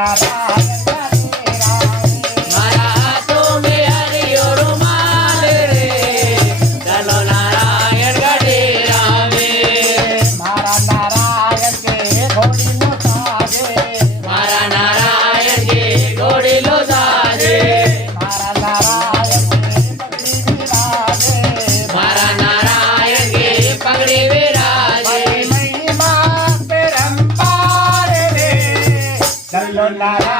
नारायण घरे रावे मारा हाथों में हरियो रुमाल रे चलो नारायण गढ़े आवे मारा नारायण के घोड़ी नो साजे मारा नारायण के घोड़ी लो साजे मारा नारायण के पगड़ी विराजे मारा नारायण के पगड़ी विराजे महिमा परंपार रे चलो नारायण